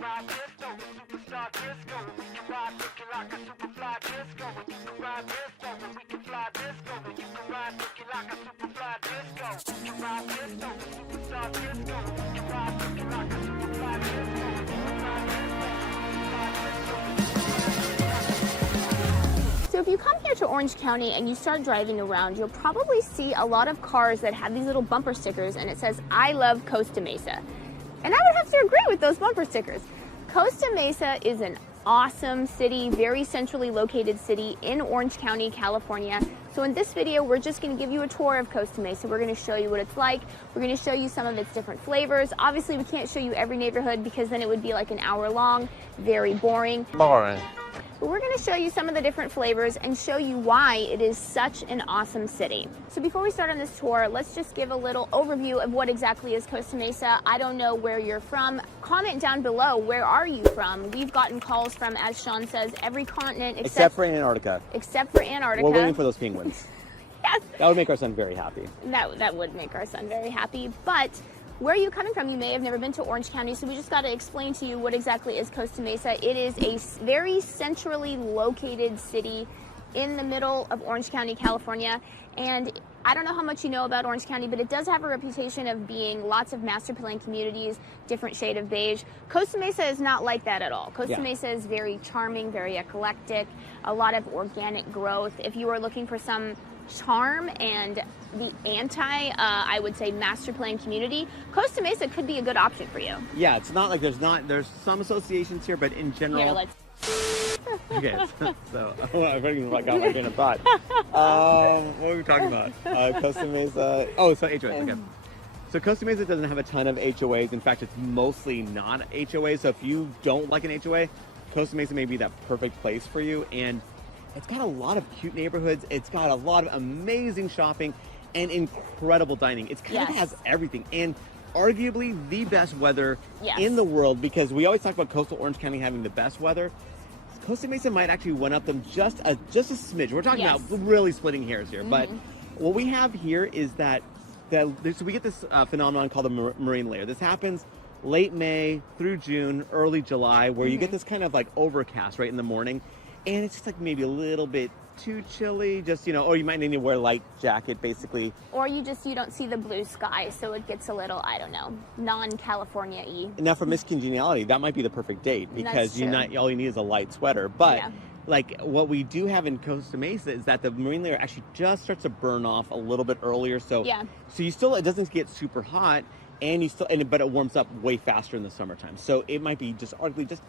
ride disco with superstar disco. We can ride looking like a superfly disco. And you can ride disco and we can fly disco. And you can ride looking like a superfly disco. We can ride disco with superstar disco. We can ride looking like a superfly disco. And you can ride disco, So if you come here to Orange County and you start driving around, you'll probably see a lot of cars that have these little bumper stickers and it says, I love Costa Mesa. And I would have to agree with those bumper stickers. Costa Mesa is an awesome city, very centrally located city in Orange County, California. So in this video, we're just going to give you a tour of Costa Mesa. We're going to show you what it's like. We're going to show you some of its different flavors. Obviously, we can't show you every neighborhood because then it would be like an hour long, very boring. Boring. But we're going to show you some of the different flavors and show you why it is such an awesome city. So before we start on this tour, let's just give a little overview of what exactly is Costa Mesa. I don't know where you're from. Comment down below, where are you from? We've gotten calls from, as Sean says, every continent Except for Antarctica. Except for Antarctica. We're waiting for those penguins. Yes. That would make our son very happy. That would make our son very happy. But where are you coming from? You may have never been to Orange County, so we just got to explain to you what exactly is Costa Mesa. It is a very centrally located city in the middle of Orange County, California. And I don't know how much you know about Orange County, but it does have a reputation of being lots of master plan communities, different shade of beige. Costa Mesa is not like that at all. Costa Mesa is very charming, very eclectic, a lot of organic growth. If you are looking for some charm and the I would say master plan community, Costa Mesa could be a good option for you. Yeah, it's not like there's some associations here, but in general. Here, let's. Okay, so I already got my train of thought. What were we talking about? Costa Mesa. Oh, so HOAs. Okay. So Costa Mesa doesn't have a ton of HOAs. In fact, it's mostly not HOAs. So if you don't like an HOA, Costa Mesa may be that perfect place for you. And it's got a lot of cute neighborhoods. It's got a lot of amazing shopping and incredible dining. It kind of has everything. And arguably the best weather in the world, because we always talk about coastal Orange County having the best weather. Costa Mesa might actually one-up them just a smidge. We're talking about really splitting hairs here. But what we have here is that so we get this phenomenon called the marine layer. This happens late May through June, early July, where you get this kind of like overcast right in the morning. And it's just like maybe a little bit too chilly, just, or you might need to wear a light jacket, basically. Or you don't see the blue sky, so it gets a little, I don't know, non-California-y. Now for Miss Congeniality, that might be the perfect date, because all you need is a light sweater. But like what we do have in Costa Mesa is that the marine layer actually just starts to burn off a little bit earlier. So it doesn't get super hot, but it warms up way faster in the summertime. So it might be just arguably just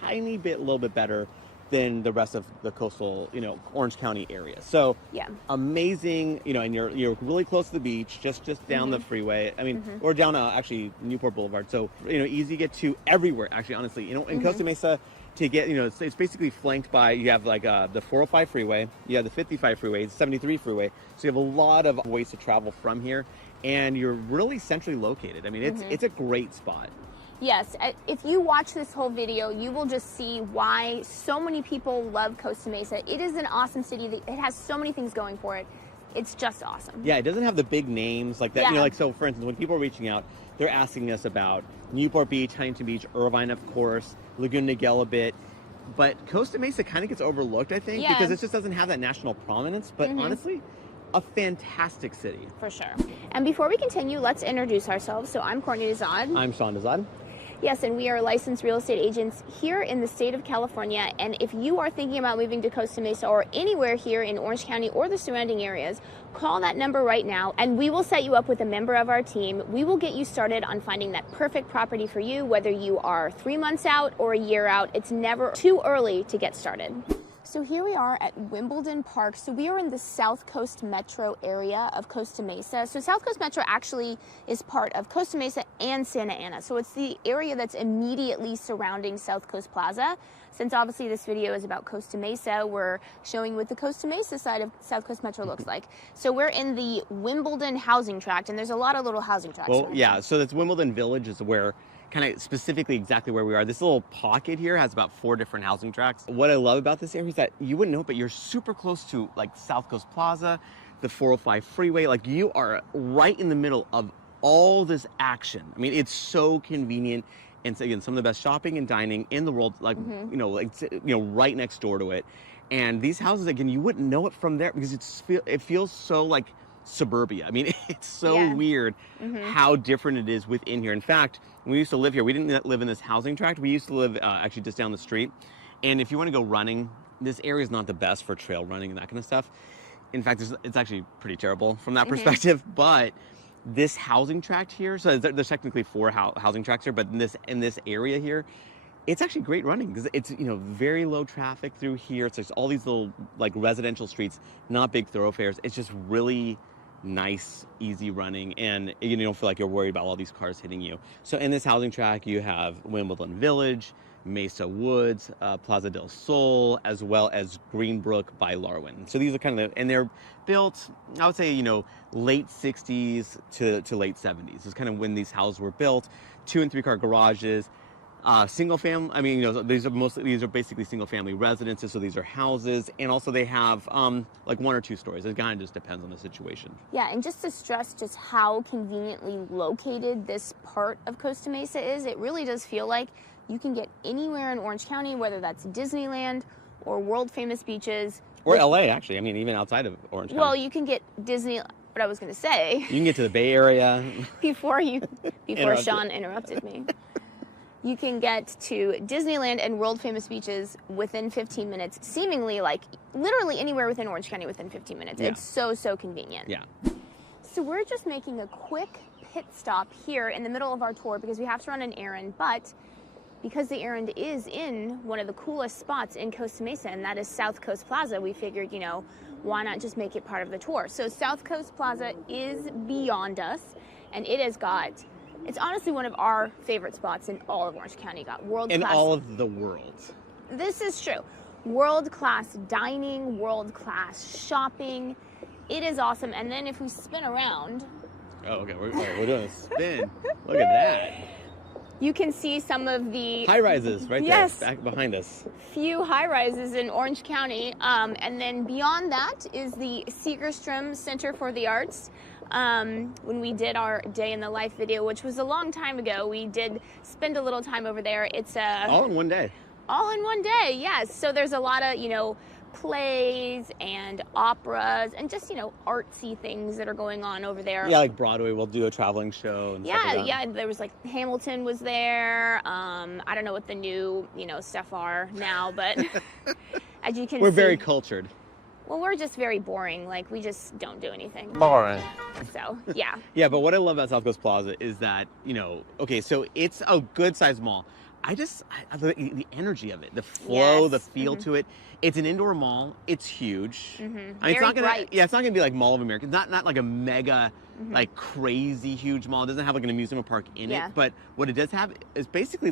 tiny bit, a little bit better than the rest of the coastal, Orange County area. So amazing, and you're really close to the beach, just down the freeway. I mean, or down actually Newport Boulevard. So easy to get to everywhere. Actually, honestly, in Costa Mesa, to get it's basically flanked by, you have like the 405 freeway, you have the 55 freeway, the 73 freeway. So you have a lot of ways to travel from here, and you're really centrally located. I mean, it's a great spot. Yes, if you watch this whole video, you will just see why so many people love Costa Mesa. It is an awesome city. It has so many things going for it. It's just awesome. Yeah, it doesn't have the big names like that. So for instance, when people are reaching out, they're asking us about Newport Beach, Huntington Beach, Irvine, of course, Laguna Niguel a bit. But Costa Mesa kind of gets overlooked, I think, because it just doesn't have that national prominence. But honestly, a fantastic city. For sure. And before we continue, let's introduce ourselves. So I'm Courtney Dezad. I'm Sean Dezad. Yes, and we are licensed real estate agents here in the state of California. And if you are thinking about moving to Costa Mesa or anywhere here in Orange County or the surrounding areas, call that number right now and we will set you up with a member of our team. We will get you started on finding that perfect property for you, whether you are 3 months out or a year out. It's never too early to get started. So here we are at Wimbledon Park. So we are in the South Coast Metro area of Costa Mesa. So South Coast Metro actually is part of Costa Mesa and Santa Ana. So it's the area that's immediately surrounding South Coast Plaza. Since obviously this video is about Costa Mesa, we're showing what the Costa Mesa side of South Coast Metro looks like. So we're in the Wimbledon housing tract, and there's a lot of little housing tracts. Well, yeah, so that's Wimbledon Village is where kind of specifically exactly where we are. This little pocket here has about 4 different housing tracts. What I love about this area is that you wouldn't know, but you're super close to like South Coast Plaza, the 405 freeway. Like you are right in the middle of all this action. I mean, it's so convenient. And so again, some of the best shopping and dining in the world, like right next door to it. And these houses, again, you wouldn't know it from there because it feels so like suburbia. I mean, it's so weird how different it is within here. In fact, when we used to live here, we didn't live in this housing tract. We used to live actually just down the street. And if you want to go running, this area is not the best for trail running and that kind of stuff. In fact, it's actually pretty terrible from that perspective. But this housing tract here, so there's technically 4 housing tracts here, but in this area here, it's actually great running because it's very low traffic through here. It's just all these little like residential streets, not big thoroughfares. It's just really nice, easy running, and you don't feel like you're worried about all these cars hitting you. So in this housing tract, you have Wimbledon Village, Mesa Woods, Plaza del Sol, as well as Greenbrook by Larwin. So these are kind of and they're built, I would say, late 60s to late 70s. Is kind of when these houses were built. 2- and 3-car garages. Single family, I mean, these are basically single family residences, so these are houses, and also they have like 1 or 2 stories. It kind of just depends on the situation. Yeah, and just to stress just how conveniently located this part of Costa Mesa is, it really does feel like you can get anywhere in Orange County, whether that's Disneyland or world famous beaches. Or LA, actually. I mean, even outside of Orange County. Well, you can get Disney, what I was going to say. You can get to the Bay Area. before Sean interrupted me. You can get to Disneyland and world famous beaches within 15 minutes, seemingly like literally anywhere within Orange County within 15 minutes. Yeah. It's so convenient. Yeah. So we're just making a quick pit stop here in the middle of our tour because we have to run an errand, but because the errand is in one of the coolest spots in Costa Mesa, and that is South Coast Plaza, we figured, why not just make it part of the tour? So South Coast Plaza is beyond us, and it's honestly one of our favorite spots in all of Orange County. Got world-class... In all of the world. This is true. World-class dining, world-class shopping. It is awesome. And then if we spin around... Oh, okay. We're doing a spin. Look at that. You can see some of the... high-rises right there, back behind us. Few high-rises in Orange County. And then beyond that is the Segerstrom Center for the Arts. When we did our day in the life video, which was a long time ago, we did spend a little time over there. It's all in one day. All in one day, yes. So there's a lot of, plays and operas and just, artsy things that are going on over there. Yeah, like Broadway will do a traveling show and stuff like that. Yeah, there was like Hamilton was there. I don't know what the new, stuff are now, but as you can see. We're very cultured. Well, we're just very boring. Like, we just don't do anything. Boring. So, yeah. Yeah, but what I love about South Coast Plaza is that, okay, so it's a good-sized mall. The energy of it, the flow, the feel to it. It's an indoor mall. It's huge. Mm-hmm. I mean, Very bright. Yeah, it's not gonna be like Mall of America. It's not like a mega, like crazy huge mall. It doesn't have like an amusement park in it. But what it does have is basically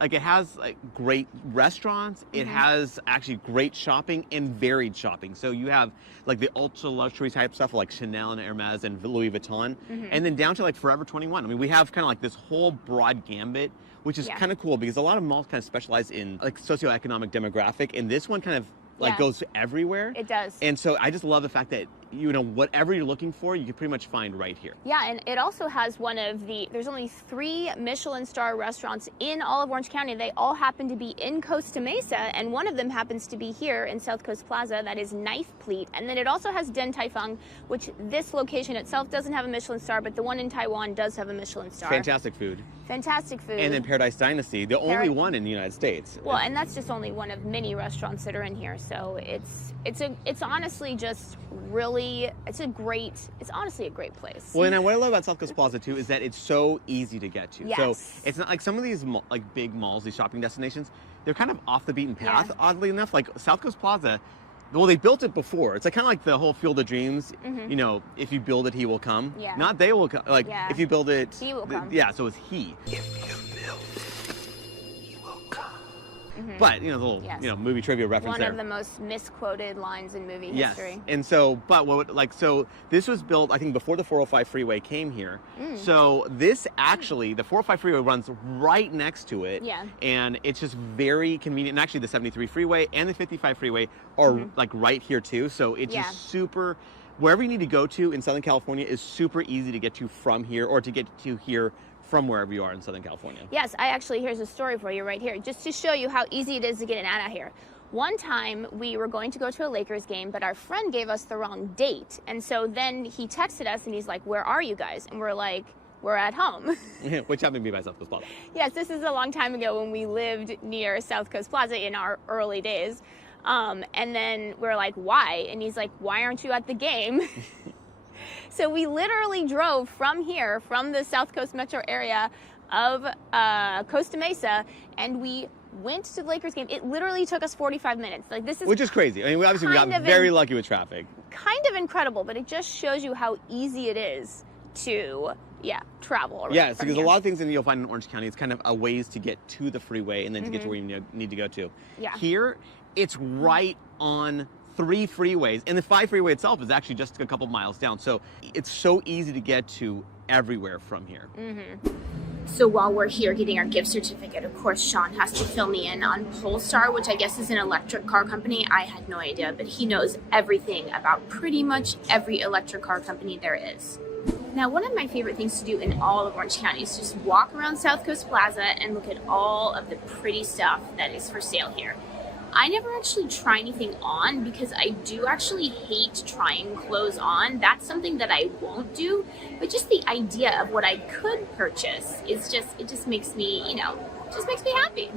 it has like great restaurants. It has actually great shopping and varied shopping. So you have like the ultra luxury type stuff like Chanel and Hermes and Louis Vuitton, and then down to like Forever 21. I mean, we have kind of like this whole broad gambit, which is kind of cool because a lot of malls kind of specialize in like socioeconomic demographic, and this one kind of like goes everywhere. It does. And so I just love the fact that, whatever you're looking for, you can pretty much find right here. Yeah, and it also has there's only 3 Michelin star restaurants in all of Orange County. They all happen to be in Costa Mesa, and one of them happens to be here in South Coast Plaza. That is Knife Pleat. And then it also has Din Tai Fung, which this location itself doesn't have a Michelin star, but the one in Taiwan does have a Michelin star. Fantastic food. Fantastic food. And then Paradise Dynasty, the only one in the United States. Well, and that's just only one of many restaurants that are in here. So it's honestly just really, it's honestly a great place. Well, and what I love about South Coast Plaza too is that it's so easy to get to. Yes. So it's not like some of these like big malls, these shopping destinations, they're kind of off the beaten path, oddly enough. Like South Coast Plaza, well, they built it before. It's like kind of like the whole Field of Dreams, if you build it, he will come. Yeah. Not they will come. Like, if you build it, he will come. Yeah, so it's he. If you build it, he will come. But, the little, movie trivia reference there. One of the most misquoted lines in movie history. And so, so this was built, I think, before the 405 freeway came here. So this actually, the 405 freeway runs right next to it. Yeah. And it's just very convenient. And actually the 73 freeway and the 55 freeway are like right here too. So it's just super, wherever you need to go to in Southern California is super easy to get to from here or to get to here from wherever you are in Southern California. Yes, here's a story for you right here, just to show you how easy it is to get in and out of here. One time we were going to go to a Lakers game, but our friend gave us the wrong date. And so then he texted us and he's like, "Where are you guys?" And we're like, "We're at home." Which happened to be by South Coast Plaza. Yes, this is a long time ago when we lived near South Coast Plaza in our early days. And then we're like, "Why?" And he's like, "Why aren't you at the game?" So we literally drove from here, from the South Coast metro area of Costa Mesa, and we went to the Lakers game. It literally took us 45 minutes. Like, this is Which is crazy. I mean, obviously we got very lucky with traffic. Kind of incredible, but it just shows you how easy it is to, travel around. Yes, because a lot of things you'll find in Orange County, it's kind of a ways to get to the freeway and then to get to where you need to go to. Yeah. Here, it's right on 3 freeways, and the 5 freeway itself is actually just a couple miles down. So it's so easy to get to everywhere from here. So while we're here getting our gift certificate, of course, Sean has to fill me in on Polestar, which I guess is an electric car company. I had no idea, but he knows everything about pretty much every electric car company there is. Now, one of my favorite things to do in all of Orange County is just walk around South Coast Plaza and look at all of the pretty stuff that is for sale here. I never actually try anything on because I do actually hate trying clothes on. That's something that I won't do. But just the idea of what I could purchase is it just makes me, just makes me happy.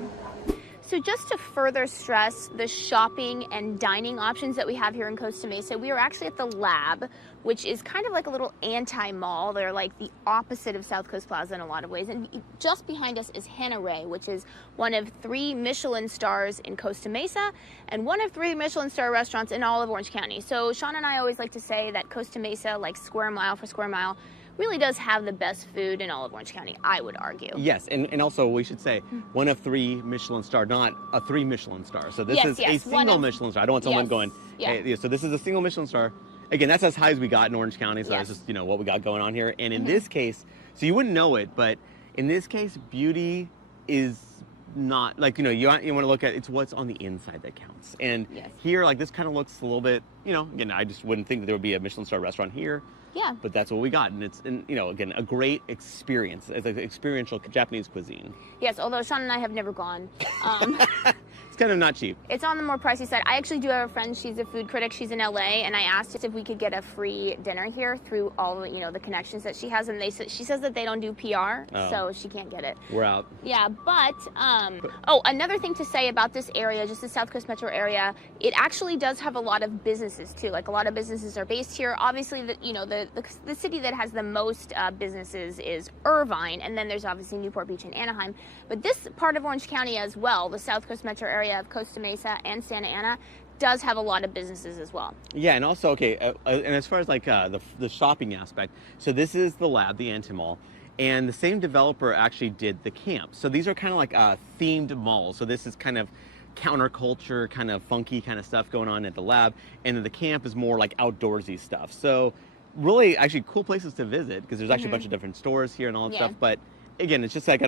So just to further stress the shopping and dining options that we have here in Costa Mesa, we are actually at the Lab, which is kind of like a little anti-mall. They're like the opposite of South Coast Plaza in a lot of ways. And just behind us is Hannah Ray, which is one of 3 Michelin stars in Costa Mesa and one of 3 Michelin star restaurants in all of Orange County. So Sean and I always like to say that Costa Mesa, like square mile for square mile, really does have the best food in all of Orange County, I would argue. Yes, and also we should say one of 3 Michelin star, not a 3 Michelin star. So this is a single Michelin star. I don't want someone going, hey, so this is a single Michelin star. Again, that's as high as we got in Orange County, so that's just, what we got going on here. And in this case, so you wouldn't know it, but in this case, beauty is not, like, you want to look at, it's what's on the inside that counts. And here, like, this kind of looks a little bit, again, I just wouldn't think that there would be a Michelin star restaurant here. Yeah. But that's what we got, and it's, again, a great experience. It's like experiential Japanese cuisine. Yes, although Sean and I have never gone. It's kind of not cheap. It's on the more pricey side. I actually do have a friend, she's a food critic, she's in LA, and I asked if we could get a free dinner here through all the, the connections that she has, and she says that they don't do PR, so she can't get it. We're out. Yeah, but, another thing to say about this area, just the South Coast metro area, it actually does have a lot of businesses too. Like, a lot of businesses are based here. Obviously, the city that has the most businesses is Irvine, and then there's obviously Newport Beach and Anaheim. But this part of Orange County as well, the South Coast metro area of Costa Mesa and Santa Ana, does have a lot of businesses as well. Yeah, and also, and as far as like the shopping aspect, so this is the Lab, the anti-mall, and the same developer actually did the camp. So these are kind of like themed malls. So this is kind of counterculture, kind of funky kind of stuff going on at the Lab, and then the camp is more like outdoorsy stuff. So really, actually cool places to visit because there's actually a bunch of different stores here and all that stuff. But again, it's just like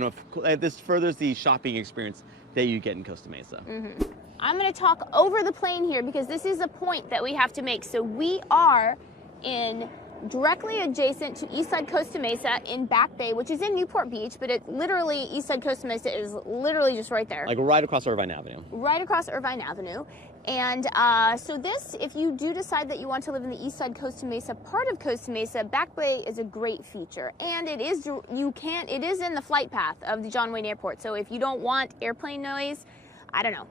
this furthers the shopping experience that you get in Costa Mesa. I'm going to talk over the plane here because this is a point that we have to make. So we are directly adjacent to Eastside Costa Mesa in Back Bay, which is in Newport Beach, but it literally, Eastside Costa Mesa is literally just right there. Like right across Irvine Avenue. Right across Irvine Avenue. And so this, if you do decide that you want to live in the Eastside Costa Mesa part of Costa Mesa, Back Bay is a great feature. And it is in the flight path of the John Wayne Airport. So if you don't want airplane noise, I don't know.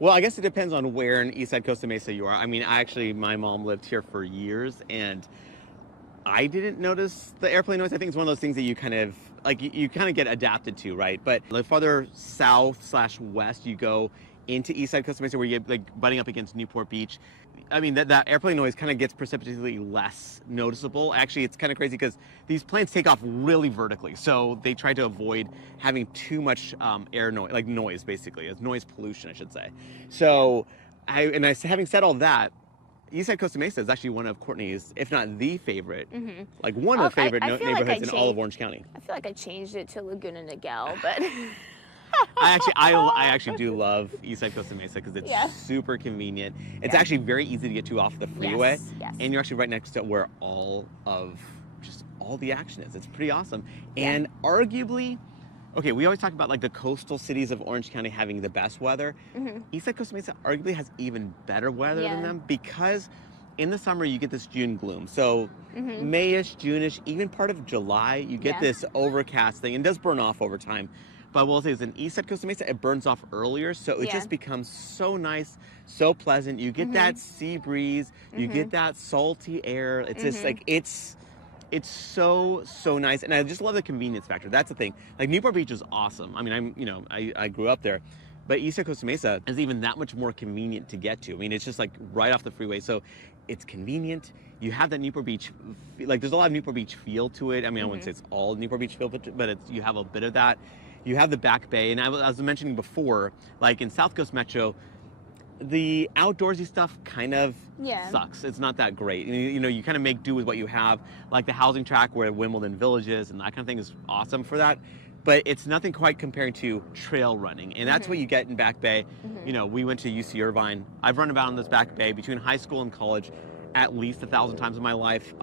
Well, I guess it depends on where in Eastside Costa Mesa you are. I mean, my mom lived here for years, and I didn't notice the airplane noise. I think it's one of those things that you kind of, like, you kind of get adapted to, right? But the farther south/west you go into Eastside Costa Mesa, where you get like butting up against Newport Beach, I mean, that airplane noise kind of gets precipitously less noticeable. Actually, it's kind of crazy because these planes take off really vertically. So they try to avoid having too much air noise, like noise, basically. It's noise pollution, I should say. So, having said all that, Eastside Costa Mesa is actually one of Courtney's, if not the favorite, like one of the favorite neighborhoods in all of Orange County. I feel like I changed it to Laguna Niguel, but... I actually do love Eastside Costa Mesa because it's super convenient. It's actually very easy to get to off the freeway, and you're actually right next to where all the action is. It's pretty awesome. And arguably, okay, we always talk about like the coastal cities of Orange County having the best weather. Eastside Costa Mesa arguably has even better weather than them because in the summer you get this June gloom. So May-ish, June-ish, even part of July, you get this overcast thing. And it does burn off over time. But what I'll say is in Eastside Costa Mesa, it burns off earlier. So it just becomes so nice, so pleasant. You get that sea breeze. You get that salty air. It's just like, it's so nice, and I just love the convenience factor. That's the thing. Like Newport Beach is awesome. I mean, I grew up there, but Eastside Costa Mesa is even that much more convenient to get to. I mean, it's just like right off the freeway, so it's convenient. You have that Newport Beach, like there's a lot of Newport Beach feel to it. I mean, I wouldn't say it's all Newport Beach feel, but you have a bit of that. You have the Back Bay, and I was mentioning before, like in South Coast Metro, the outdoorsy stuff kind of sucks. It's not that great. You know, you kind of make do with what you have. Like the housing track where Wimbledon Village is and that kind of thing is awesome for that. But it's nothing quite comparing to trail running. And that's what you get in Back Bay. You know, we went to UC Irvine. I've run about on this Back Bay between high school and college at least 1,000 times in my life.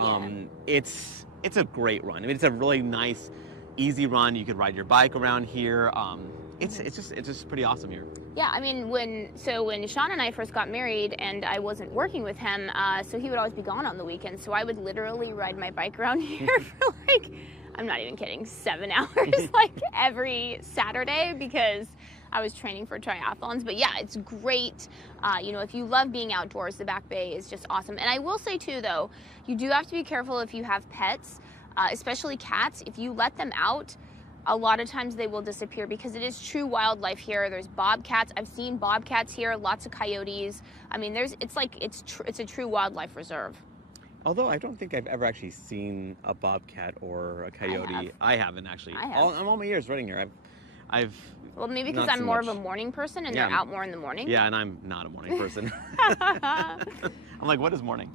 It's a great run. I mean, it's a really nice, easy run. You could ride your bike around here. It's just pretty awesome here. Yeah, I mean, when Sean and I first got married and I wasn't working with him, so he would always be gone on the weekends. So I would literally ride my bike around here for like, I'm not even kidding, 7 hours like every Saturday because I was training for triathlons. But yeah, it's great. You know, if you love being outdoors, the Back Bay is just awesome. And I will say too, though, you do have to be careful if you have pets, especially cats. If you let them out, a lot of times they will disappear because it is true wildlife here. There's bobcats. I've seen bobcats here, lots of coyotes. I mean, it's a true wildlife reserve. Although I don't think I've ever actually seen a bobcat or a coyote. I haven't actually. I All my years running here, I've well, maybe because I'm more of a morning person and they're out more in the morning. Yeah, and I'm not a morning person. I'm like, what is morning?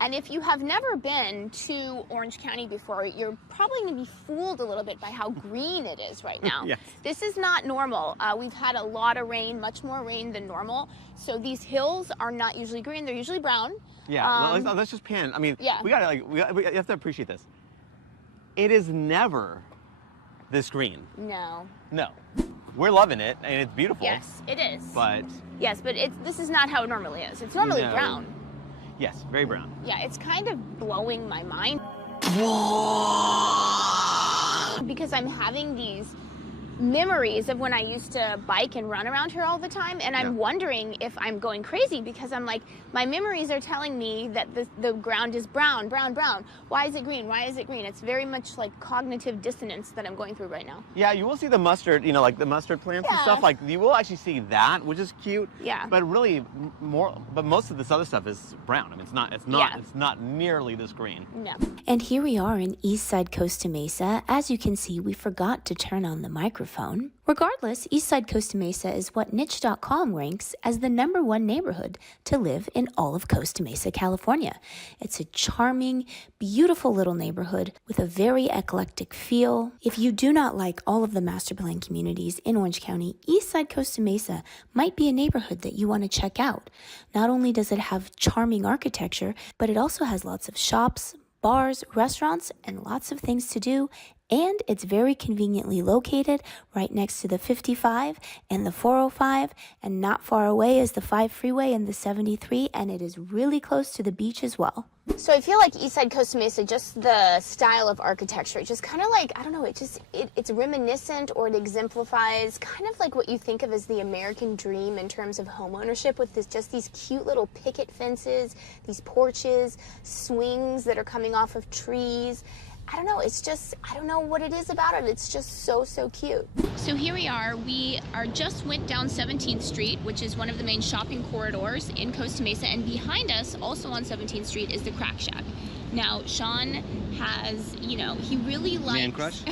And if you have never been to Orange County before, you're probably going to be fooled a little bit by how green it is right now. Yes. This is not normal. We've had a lot of rain, much more rain than normal. So these hills are not usually green. They're usually brown. Yeah, let's just pan. I mean, we have to appreciate this. It is never this green. No. We're loving it, and it's beautiful. Yes, it is. But this is not how it normally is. It's normally brown. Yes, very brown. Yeah, it's kind of blowing my mind. Because I'm having these memories of when I used to bike and run around here all the time, and I'm wondering if I'm going crazy because I'm like, my memories are telling me that the ground is brown. Why is it green? It's very much like cognitive dissonance that I'm going through right now. Yeah, you will see the mustard, you know, like the mustard plants and stuff. Like you will actually see that, which is cute. Yeah. But really, most of this other stuff is brown. I mean, it's not nearly this green. No. And here we are in Eastside Costa Mesa. As you can see, we forgot to turn on the microphone. Regardless, Eastside Costa Mesa is what niche.com ranks as the #1 neighborhood to live in all of Costa Mesa, California. It's a charming, beautiful little neighborhood with a very eclectic feel. If you do not like all of the master plan communities in Orange County, Eastside Costa Mesa might be a neighborhood that you want to check out. Not only does it have charming architecture, but it also has lots of shops, bars, restaurants, and lots of things to do. And it's very conveniently located right next to the 55 and the 405, and not far away is the 5 freeway and the 73, and it is really close to the beach as well. So I feel like Eastside Costa Mesa, just the style of architecture, just kind of like, I don't know, it's reminiscent, or it exemplifies kind of like what you think of as the American dream in terms of home ownership, with just these cute little picket fences, these porches, swings that are coming off of trees. I don't know, I don't know what it is about it. It's just so cute. So here we are. We just went down 17th Street, which is one of the main shopping corridors in Costa Mesa. And behind us, also on 17th Street, is the Crack Shack. Now, Sean has, he really likes... Man crush?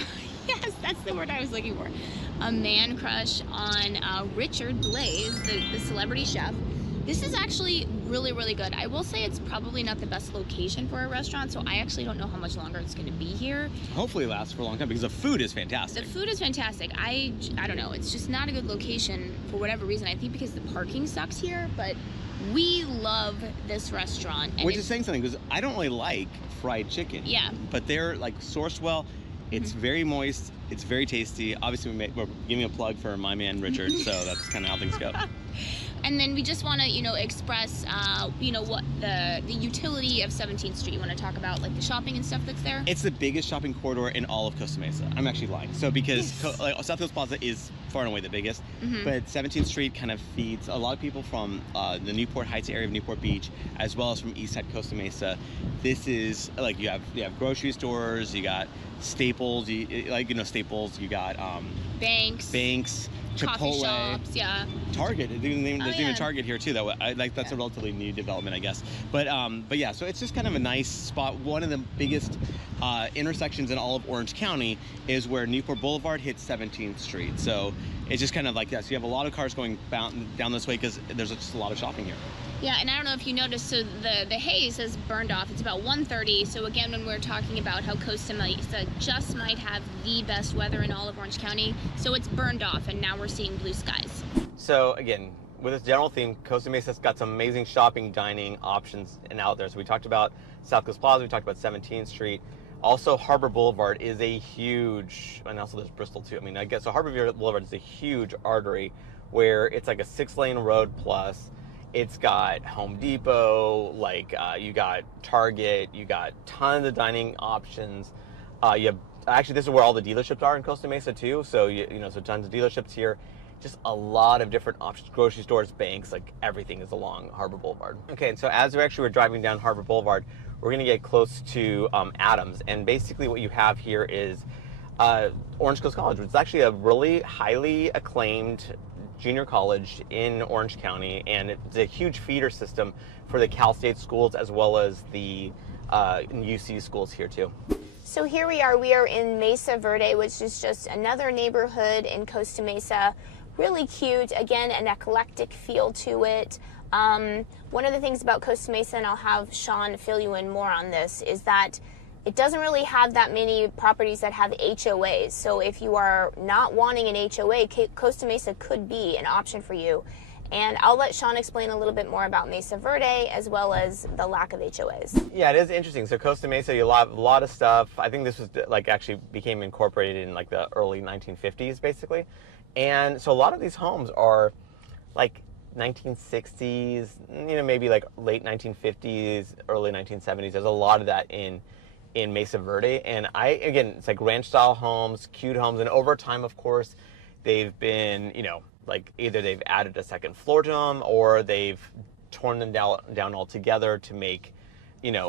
Yes, that's the word I was looking for. A man crush on Richard Blais, the celebrity chef. This is actually really good. I will say it's probably not the best location for a restaurant, so I actually don't know how much longer it's going to be here. Hopefully it lasts for a long time because the food is fantastic. The food is fantastic. I don't know. It's just not a good location for whatever reason. I think because the parking sucks here, but we love this restaurant. Which is saying something because I don't really like fried chicken. Yeah. But they're like sourced well. It's very moist. It's very tasty. Obviously, we're giving a plug for my man Richard, so that's kind of how things go. And then we just want to, express, what the utility of 17th Street. You want to talk about like the shopping and stuff that's there? It's the biggest shopping corridor in all of Costa Mesa. I'm actually lying. So because South Coast Plaza is far and away the biggest, but 17th Street kind of feeds a lot of people from the Newport Heights area of Newport Beach, as well as from Eastside Costa Mesa. This is like you have grocery stores, you got Staples, Staples. You got banks, coffee Chipotle, shops, yeah. Target. There's even Target here too. That's a relatively new development, I guess. But yeah, so it's just kind of a nice spot. One of the biggest intersections in all of Orange County is where Newport Boulevard hits 17th Street. So it's just kind of like that. So you have a lot of cars going down this way because there's just a lot of shopping here. Yeah, and I don't know if you noticed, so the haze has burned off. It's about 1:30. So again, when we're talking about how Costa Mesa just might have the best weather in all of Orange County, so it's burned off, and now we're seeing blue skies. So again, with this general theme, Costa Mesa's got some amazing shopping, dining options and out there. So we talked about South Coast Plaza, we talked about 17th Street. Also, Harbor Boulevard is a huge, and also there's Bristol too. I mean, I guess so. Harbor Boulevard is a huge artery where it's like a 6-lane road plus. It's got Home Depot, you got Target, you got tons of dining options. You have actually, this is where all the dealerships are in Costa Mesa too. So so tons of dealerships here. Just a lot of different options, grocery stores, banks, like everything is along Harbor Boulevard. Okay, and so as we're driving down Harbor Boulevard, we're gonna get close to Adams, and basically what you have here is Orange Coast College, which is actually a really highly acclaimed junior college in Orange County, and it's a huge feeder system for the Cal State schools as well as the UC schools here too. So here we are in Mesa Verde, which is just another neighborhood in Costa Mesa. Really cute, again, an eclectic feel to it. One of the things about Costa Mesa, and I'll have Sean fill you in more on this, is that it doesn't really have that many properties that have HOAs. So if you are not wanting an HOA, Costa Mesa could be an option for you. And I'll let Sean explain a little bit more about Mesa Verde as well as the lack of HOAs. Yeah, it is interesting. So Costa Mesa, you have a lot of stuff. I think this was actually became incorporated in the early 1950s, basically. And so a lot of these homes are 1960s, maybe late 1950s, early 1970s. There's a lot of that in Mesa Verde. And it's ranch style homes, cute homes. And over time, of course, they've been, either they've added a second floor to them or they've torn them down altogether to make,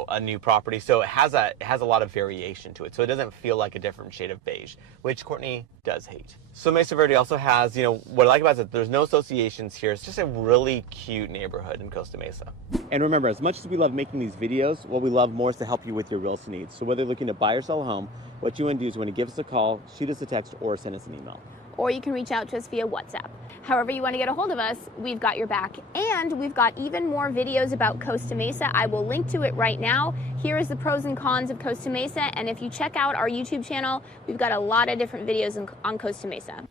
a new property. So it has a lot of variation to it. So it doesn't feel like a different shade of beige, which Courtney does hate. So Mesa Verde also has, what I like about it is that there's no associations here. It's just a really cute neighborhood in Costa Mesa. And remember, as much as we love making these videos, what we love more is to help you with your real estate needs. So whether you're looking to buy or sell a home, what you want to do is you want to give us a call, shoot us a text, or send us an email. Or you can reach out to us via WhatsApp. However you want to get a hold of us, we've got your back. And we've got even more videos about Costa Mesa. I will link to it right now. Here is the pros and cons of Costa Mesa. And if you check out our YouTube channel, we've got a lot of different videos on Costa Mesa.